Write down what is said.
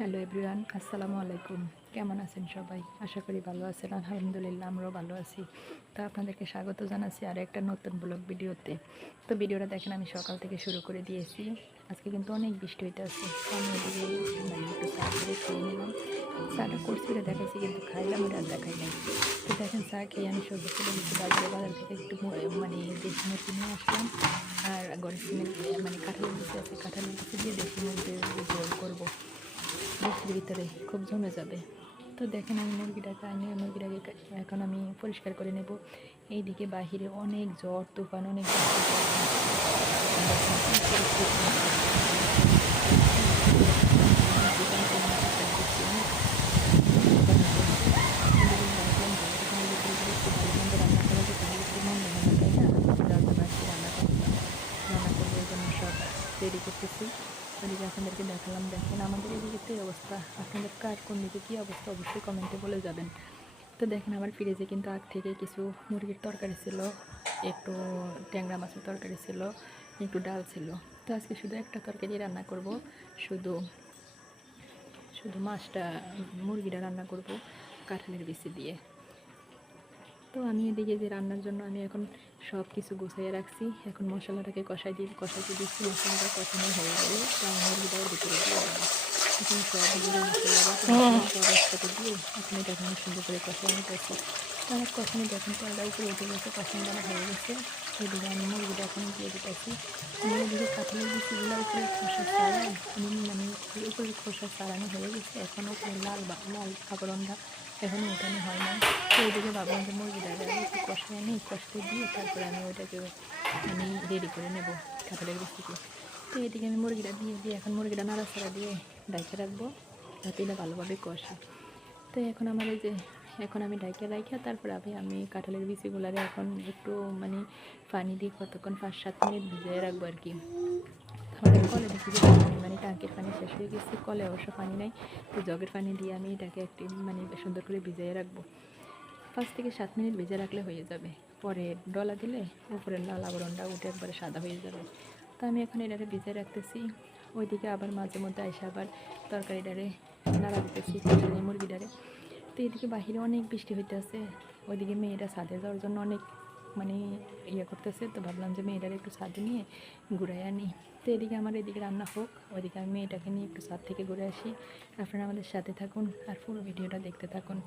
Hello everyone আসসালামু আলাইকুম কেমন আছেন সবাই? আশা করি ভালো আছেন। আলহামদুলিল্লাহ, আমরাও ভালো আছি। তো আপনাদেরকে স্বাগত জানাচ্ছি আর একটা নতুন ব্লগ ভিডিওতে। তো ভিডিওটা দেখেন, আমি সকাল থেকে শুরু করে দিয়েছি। আজকে কিন্তু অনেক বৃষ্টি হইতে আছে আমি এদিকে মানে একটু খেয়ে নিলাম। চাটা করছি দেখাইছি, কিন্তু খাইলাম আর দেখাই নাই। তো দেখেন, চা খেয়ে আমি সবজি চলে গেছি বাজারে, বাজার থেকে একটু মানে দেশি মুরগি নিয়ে আসলাম। আর গরিব মানে কাঁঠালের বিচি আছে, কাঁঠালের দিয়ে দেশি মুরগি জোল করব বৃষ্টির ভিতরে খুব জমে যাবে। তো দেখেন আমি মুরগিটাকে আনি মুরগিটাকে এখন আমি পরিষ্কার করে নেব। এইদিকে বাহিরে অনেক জ্বর, তুফান, অনেক রেডি করতেছি ওদিকে আপনাদেরকে দেখালাম, দেখেন আমাদের এই অবস্থা, আপনাদের কার কোন দিকে কী অবস্থা, অবশ্যই কমেন্টে বলে যাবেন। তো দেখেন আমার ফ্রিজে কিন্তু আগ থেকে কিছু মুরগির তরকারি ছিল, একটু ট্যাংরা মাছের তরকারি ছিল, একটু ডাল ছিল। তো আজকে শুধু একটা তরকারি রান্না করব, শুধু শুধু মাছটা, মুরগিটা রান্না করব কাঁঠালের বিচি দিয়ে। তো আমি এদিকে যে রান্নার জন্য আমি এখন সব কিছু গুছিয়ে রাখছি। এখন মশলাটাকে কষাই দিয়ে কষাইতে দিচ্ছি। মশলাটা কষানো হয়ে গেলে তার মুরগিটাও ভিতরে দিয়ে এখন সব গুঁড়ো মশলা সব একসাথে দিয়ে এটা এখন সুন্দর করে কষাই নিতেছি তার কষানি যখন তেলটা উপরে উঠে গেছে, কষানি দেওয়া হয়ে গেছে। এদিকে আমি মুরগিটা এখন দিয়ে দিতেছি। আমি এদিকে কাঁঠালের বিচিগুলো উপরে খোসা ছাড়াই আমি মানে উপরে খোসা ছাড়ানো হয়ে গেছে। এখনও লাল লাল কাপড়টা এখনও ওঠানো হয় না। তো ওইদিকে ভাবলাম যে মুরগিটা একটু কষায় নিই কষতে দিয়ে তারপরে আমি ওইটাকে আমি রেডি করে নেব কাঁঠালের বিচিকে তো এদিকে আমি মুরগিটা দিয়ে দিয়ে এখন মুরগিটা নাড়াচাড়া দিয়ে ডাইকে রাখব, যাতে এটা ভালোভাবে কষে। তো এখন আমার এই যে, এখন আমি ডাইকে রাখা তারপরে আমি আমি কাঁঠালের বিচিগুলারে এখন একটু মানে পানি দিয়ে কতক্ষণ, পাঁচ সাত মিনিট ভিজিয়ে রাখব আর কি। আমাদের কলে দেখি যে পানি শেষ হয়ে গেছে, কলে অবশ্য পানি নাই, তো জগের পানি দিয়ে আমি এটাকে একটি মানে সুন্দর করে ভিজিয়ে রাখব। পাঁচ থেকে সাত মিনিট ভেজে রাখলে হয়ে যাবে। পরে ডলা দিলে উপরের লাল আবরণটা উঠে একবারে সাদা হয়ে যাবে। তো আমি এখন এটাকে ভিজিয়ে রাখতেছি। ওইদিকে আবার মাঝে মধ্যে এসে আবার তরকারিটারে নাড়া দিতেছি মুরগিটারে। তো এদিকে বাহিরে অনেক বৃষ্টি হইতে আছে ওইদিকে মেয়েরা ছাদে যাওয়ার জন্য অনেক মানে ইয়ে করতেছে, তো ভাবলাম যে মেয়েটার একটু ছাদে নিয়ে ঘুরাই আনি। তো এদিকে আমার এদিকে রান্না হোক ওইদিকে আমি মেয়েটাকে নিয়ে একটু স্বাদ থেকে ঘুরে আসি। আপনারা আমাদের সাথে থাকুন আর পুরো ভিডিওটা দেখতে থাকুন।